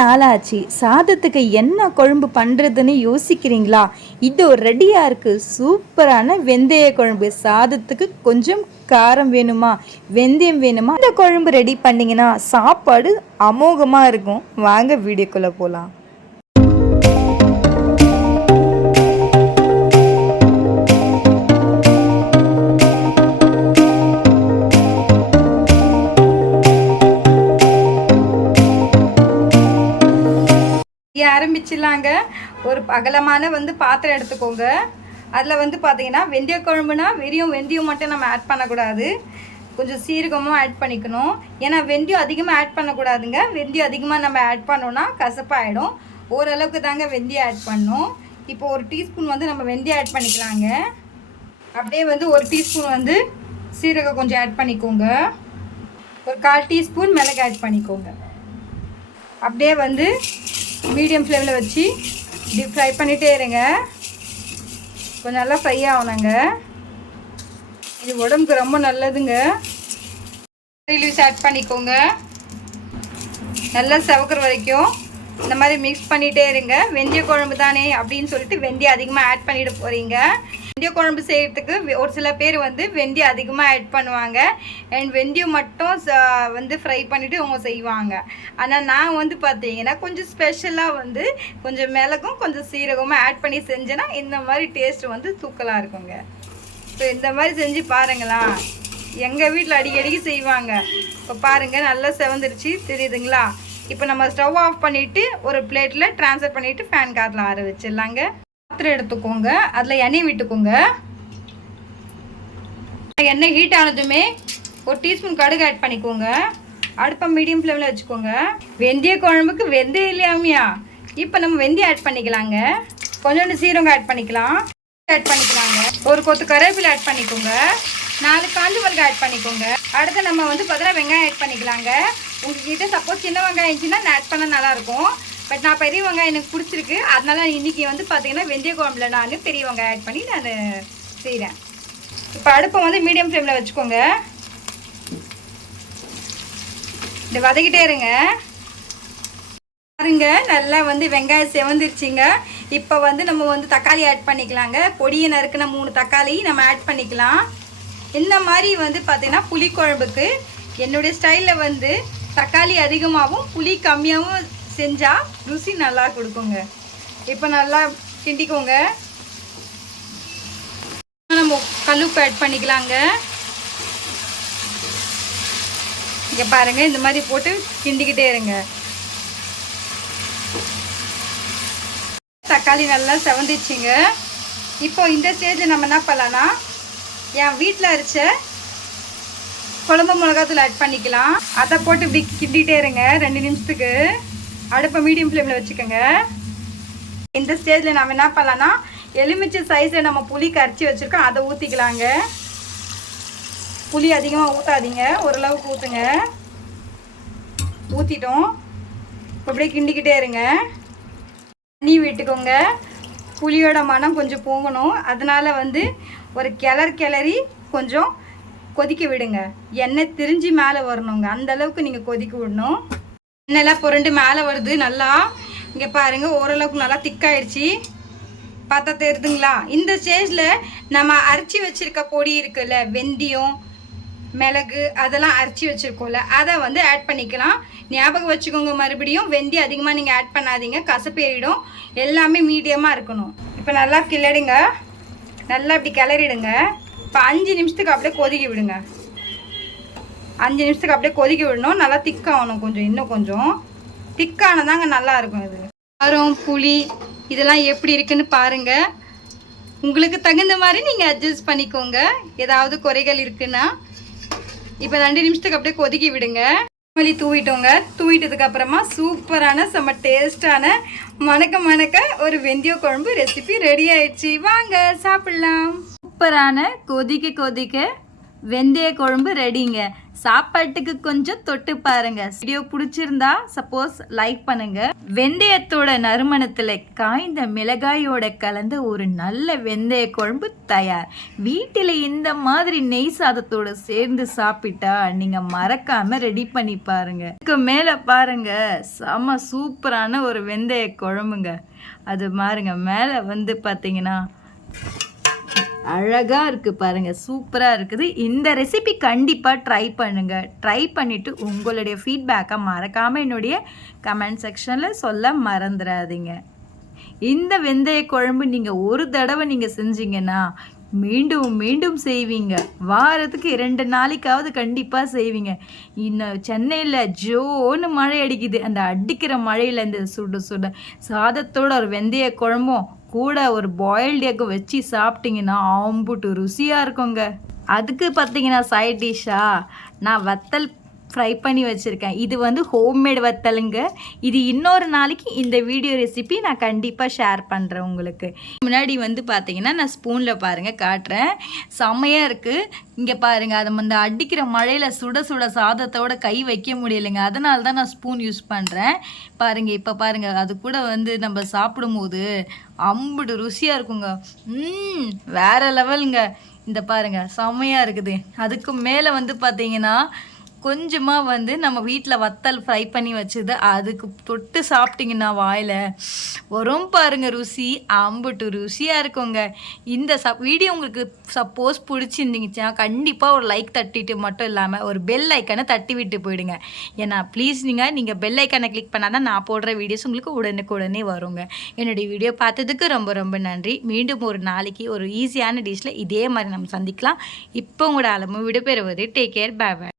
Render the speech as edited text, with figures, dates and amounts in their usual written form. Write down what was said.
நாளாச்சு சாதத்துக்கு என்ன குழம்பு பண்ணுறதுன்னு யோசிக்கிறீங்களா? இது ரெடியாக இருக்குது. சூப்பரான வெந்தய குழம்பு. சாதத்துக்கு கொஞ்சம் காரம் வேணுமா, வெந்தயம் வேணுமா, இந்த குழம்பு ரெடி பண்ணிங்கன்னா சாப்பாடு அமோகமாக இருக்கும். வாங்க வீடியோக்குள்ளே போகலாம். ஆரம்பிச்சிடலாங்க. ஒரு அகலமான பாத்திரம் எடுத்துக்கோங்க. அதில் பார்த்தீங்கன்னா வெந்தய குழம்புனா வெறும் வெந்தயம் மட்டும் நம்ம ஆட் பண்ணக்கூடாது, கொஞ்சம் சீரகமும் ஆட் பண்ணிக்கணும். ஏன்னா வெந்தயம் அதிகமாக ஆட் பண்ணக்கூடாதுங்க. வெந்தயம் அதிகமாக நம்ம ஆட் பண்ணோன்னா கசப்பாயிடும். ஓரளவுக்கு தாங்க வெந்தயம் ஆட் பண்ணணும். இப்போ ஒரு டீஸ்பூன் நம்ம வெந்தயம் ஆட் பண்ணிக்கலாங்க. அப்படியே ஒரு டீஸ்பூன் சீரகம் கொஞ்சம் ஆட் பண்ணிக்கோங்க. ஒரு 1/4 டீஸ்பூன் மிளகு ஆட் பண்ணிக்கோங்க. அப்படியே மீடியம் ஃப்ளேமில் வச்சு டீப் ஃப்ரை பண்ணிகிட்டே இருங்க. கொஞ்சம் நல்லா ஃப்ரை ஆகணுங்க. இது உடம்புக்கு ரொம்ப நல்லதுங்க. லீவ்ஸ் ஆட் பண்ணிக்கோங்க. நல்லா செவக்கிற வரைக்கும் இந்த மாதிரி மிக்ஸ் பண்ணிகிட்டே இருங்க. வெந்தய குழம்பு தானே அப்படின்னு சொல்லிட்டு வெந்தயம் அதிகமாக ஆட் பண்ணிட்டு போகிறீங்க. வெந்தய குழம்பு செய்கிறதுக்கு ஒரு சில பேர் வெந்தயம் அதிகமாக ஆட் பண்ணுவாங்க. அண்ட் வெந்தயம் மட்டும் ஃப்ரை பண்ணிவிட்டு அவங்க செய்வாங்க. ஆனால் நான் பார்த்தீங்கன்னா கொஞ்சம் ஸ்பெஷலாக கொஞ்சம் மிளகும் கொஞ்சம் சீரகமும் ஆட் பண்ணி செஞ்சேன்னா இந்த மாதிரி டேஸ்ட்டு தூக்கலாக இருக்குங்க. ஸோ இந்த மாதிரி செஞ்சு பாருங்களா. எங்கள் வீட்டில் அடிக்கடிக்கு செய்வாங்க. இப்போ பாருங்கள் நல்லா செவந்துருச்சு தெரியுதுங்களா. இப்போ நம்ம ஸ்டவ் ஆஃப் பண்ணிவிட்டு ஒரு பிளேட்டில் ட்ரான்ஸ்ஃபர் பண்ணிவிட்டு ஃபேன் காற்றுல ஆற வச்சிடலாங்க. பாத்திரம் எடுத்துக்கோங்க. அதில் எண்ணெய் விட்டுக்கோங்க. எண்ணெய் ஹீட் ஆனதுமே ஒரு டீஸ்பூன் கடுகு ஆட் பண்ணிக்கோங்க. அடுப்பை மீடியம் ஃப்ளேமில் வச்சுக்கோங்க. வெந்தய குழம்புக்கு வெந்தயம் இல்லையாமையா, இப்போ நம்ம வெந்தயம் ஆட் பண்ணிக்கலாங்க. கொஞ்சோண்டு சீரகம் ஆட் பண்ணிக்கலாங்க. ஒரு கொத்து கருவேப்பிலை ஆட் பண்ணிக்கோங்க. 4 காஞ்ச மிளகாய் ஆட் பண்ணிக்கோங்க. அடுத்து நம்ம பார்த்தீங்கன்னா வெங்காயம் ஆட் பண்ணிக்கலாங்க. உங்ககிட்ட சப்போஸ் சின்ன வெங்காயம் இருந்துச்சுன்னா ஆட் பண்ணால் நல்லாயிருக்கும். பட் நான் பெரிய வெங்காயம் எனக்கு பிடிச்சிருக்கு. அதனால இன்றைக்கி பார்த்தீங்கன்னா வெந்தய குழம்புல நான் பெரிய வெங்காயம் ஆட் பண்ணி நான் செய்கிறேன். இப்போ அடுப்பை மீடியம் ஃப்ளேமில் வச்சுக்கோங்க. இது வதக்கிட்டே இருங்க. பாருங்க நல்லா வெங்காயம் செவந்துருச்சுங்க. இப்போ நம்ம தக்காளி ஆட் பண்ணிக்கலாங்க. பொடியை நறுக்குன 3 தக்காளி நம்ம ஆட் பண்ணிக்கலாம். இந்த மாதிரி பார்த்தீங்கன்னா புளிக்குழம்புக்கு என்னுடைய ஸ்டைலில் தக்காளி அதிகமாகவும் புளி கம்மியாகவும் செஞ்சால் ருசி நல்லா கொடுக்குங்க. இப்போ நல்லா கிண்டிக்கோங்க. நம்ம கல்லுப்பு ஆட் பண்ணிக்கலாங்க. இங்கே பாருங்கள் இந்த மாதிரி போட்டு கிண்டிக்கிட்டே இருங்க. தக்காளி நல்லா செவந்துச்சுங்க. இப்போ இந்த ஸ்டேஜில் நம்ம என்ன பண்ணலான்னா என் வீட்டில் அரைச்ச குழம்பு மிளகாத்தூள் ஆட் பண்ணிக்கலாம். அதை போட்டு இப்படி கிண்டிகிட்டே இருங்க 2 நிமிஷத்துக்கு. அடுப்பை மீடியம் ஃப்ளேமில் வச்சுக்கோங்க. இந்த ஸ்டேஜில் நம்ம என்ன பண்ணலான்னா எலுமிச்சை சைஸில் நம்ம புளி கரைச்சி வச்சுருக்கோம், அதை ஊற்றிக்கலாங்க. புளி அதிகமாக ஊற்றாதீங்க, ஓரளவுக்கு ஊற்றுங்க. ஊற்றிட்டோம். இப்போ அப்படியே கிண்டிக்கிட்டே இருங்க. தண்ணி விட்டுக்கோங்க. புளியோட மனம் கொஞ்சம் போகணும். அதனால் ஒரு கிளறி கொஞ்சம் கொதிக்க விடுங்க. எண்ணெய் திரிஞ்சு மேலே வரணுங்க. அந்தளவுக்கு நீங்கள் கொதிக்க விடணும். எண்ணெயெல்லாம் புரண்டு மேலே வருது நல்லா. இங்கே பாருங்கள் ஓரளவுக்கு நல்லா திக்காயிடுச்சு. பார்த்தா தெரியுதுங்களா. இந்த ஸ்டேஜில் நம்ம அரைச்சி வச்சுருக்க பொடி இருக்குல்ல, வெந்தயம் மிளகு அதெல்லாம் அரைச்சி வச்சுருக்கோம்ல, அதை ஆட் பண்ணிக்கலாம். ஞாபகம் வச்சுக்கோங்க, மறுபடியும் வெந்தயம் அதிகமாக நீங்கள் ஆட் பண்ணாதீங்க, கசப்பு ஏறிடும். எல்லாமே மீடியமாக இருக்கணும். இப்போ நல்லா கிளறிடுங்க. நல்லா இப்படி கிளறிடுங்க. இப்போ 5 நிமிஷத்துக்கு அப்படியே கொதிக்க விடுங்க. 5 நிமிஷத்துக்கு அப்படியே கொதிக்க விடணும். நல்லா திக்காகணும். இன்னும் கொஞ்சம் திக்கானதாங்க நல்லாயிருக்கும். இது காரம் புளி இதெல்லாம் எப்படி இருக்குன்னு பாருங்கள். உங்களுக்கு தகுந்த மாதிரி நீங்கள் அட்ஜஸ்ட் பண்ணிக்கோங்க. ஏதாவது குறைகள் இருக்குன்னா. இப்போ 2 நிமிஷத்துக்கு அப்படியே கொதிக்க விடுங்க. மல்லி தூவிட்டோங்க. தூவிட்டதுக்கப்புறமா சூப்பரான செம்ம டேஸ்டான மணக்க ஒரு வெந்தய குழம்பு ரெசிபி ரெடி ஆயிடுச்சு. வாங்க சாப்பிடலாம். சூப்பரான கொதிக்க வெந்தய குழம்பு ரெடிங்க. சாப்பாட்டுக்கு கொஞ்சம் தொட்டு பாருங்க. வீடியோ பிடிச்சிருந்தா சப்போஸ் லைக் பண்ணுங்க. வெந்தயத்தோட நறுமணத்தில் காய்ந்த மிளகாயோட கலந்த ஒரு நல்ல வெந்தய குழம்பு தயார். வீட்டில் இந்த மாதிரி நெய் சாதத்தோட சேர்ந்து சாப்பிட்டா நீங்க மறக்காம ரெடி பண்ணி பாருங்க. இதுக்கு மேல பாருங்க செம சூப்பரான ஒரு வெந்தய குழம்புங்க. அது பாருங்க மேலே வந்து பார்த்தீங்கன்னா அழகாக இருக்குது பாருங்கள், சூப்பராக இருக்குது. இந்த ரெசிபி கண்டிப்பாக ட்ரை பண்ணுங்கள். ட்ரை பண்ணிவிட்டு உங்களுடைய ஃபீட்பேக்கை மறக்காமல் என்னுடைய கமெண்ட் செக்ஷனில் சொல்ல மறந்துடாதீங்க. இந்த வெந்தய குழம்பு நீங்கள் ஒரு தடவை நீங்கள் செஞ்சீங்கன்னா மீண்டும் மீண்டும் செய்வீங்க. வாரத்துக்கு 2 நாளைக்காவது கண்டிப்பாக செய்வீங்க. இன்னும் சென்னையில் ஜோன்னு மழை அடிக்குது. அந்த அடிக்கிற மழையில் இந்த சுட சுட சாதத்தோட ஒரு வெந்தய குழம்பும் கூட ஒரு பாயில்டு எக் வச்சு சாப்பிட்டிங்கன்னா ஆம்புட்டு ருசியாக இருக்குங்க. அதுக்கு பார்த்தீங்கன்னா சைட் டிஷ்ஷாக நான் வத்தல் ஃப்ரை பண்ணி வச்சுருக்கேன். இது வந்து ஹோம்மேட் வத்தலுங்க. இது இன்னொரு நாளைக்கு இந்த வீடியோ ரெசிபி நான் கண்டிப்பாக ஷேர் பண்ணுறேன் உங்களுக்கு. முன்னாடி வந்து பார்த்தீங்கன்னா நான் ஸ்பூனில் பாருங்கள் காட்டுறேன், செம்மையாக இருக்குது. இங்கே பாருங்கள், அதை வந்து அடிக்கிற மழையில் சுட சுட சாதத்தோட கை வைக்க முடியலைங்க. அதனால தான் நான் ஸ்பூன் யூஸ் பண்ணுறேன். பாருங்கள், இப்போ பாருங்கள், அது கூட வந்து நம்ம சாப்பிடும்போது அம்புடு ருசியாக இருக்குங்க. வேறு லெவலுங்க. இந்த பாருங்கள் செம்மையாக இருக்குது. அதுக்கு மேலே வந்து பார்த்தீங்கன்னா கொஞ்சமாக வந்து நம்ம வீட்டில் வத்தல் ஃப்ரை பண்ணி வச்சது அதுக்கு தொட்டு சாப்பிட்டிங்கன்னா வாயில் வரும் பாருங்கள் ருசி, அம்புட்டு ருசியாக இருக்குங்க. இந்த வீடியோ உங்களுக்கு சப்போஸ் பிடிச்சிருந்துச்சுன்னா கண்டிப்பாக ஒரு லைக் தட்டிட்டு மட்டும் இல்லாமல் ஒரு பெல் ஐக்கனை தட்டி விட்டு போயிடுங்க. ஏன்னா ப்ளீஸ் நீங்கள் பெல் ஐக்கனை கிளிக் பண்ணால் தான் நான் போடுற வீடியோஸ் உங்களுக்கு உடனே வருங்க. என்னுடைய வீடியோ பார்த்ததுக்கு ரொம்ப ரொம்ப நன்றி. மீண்டும் ஒரு நாளைக்கு ஒரு ஈஸியான டிஷ்ஷில் இதே மாதிரி நம்ம சந்திக்கலாம். இப்போ உங்களோட அளவு விடைபெறுவது. Take care, bye by.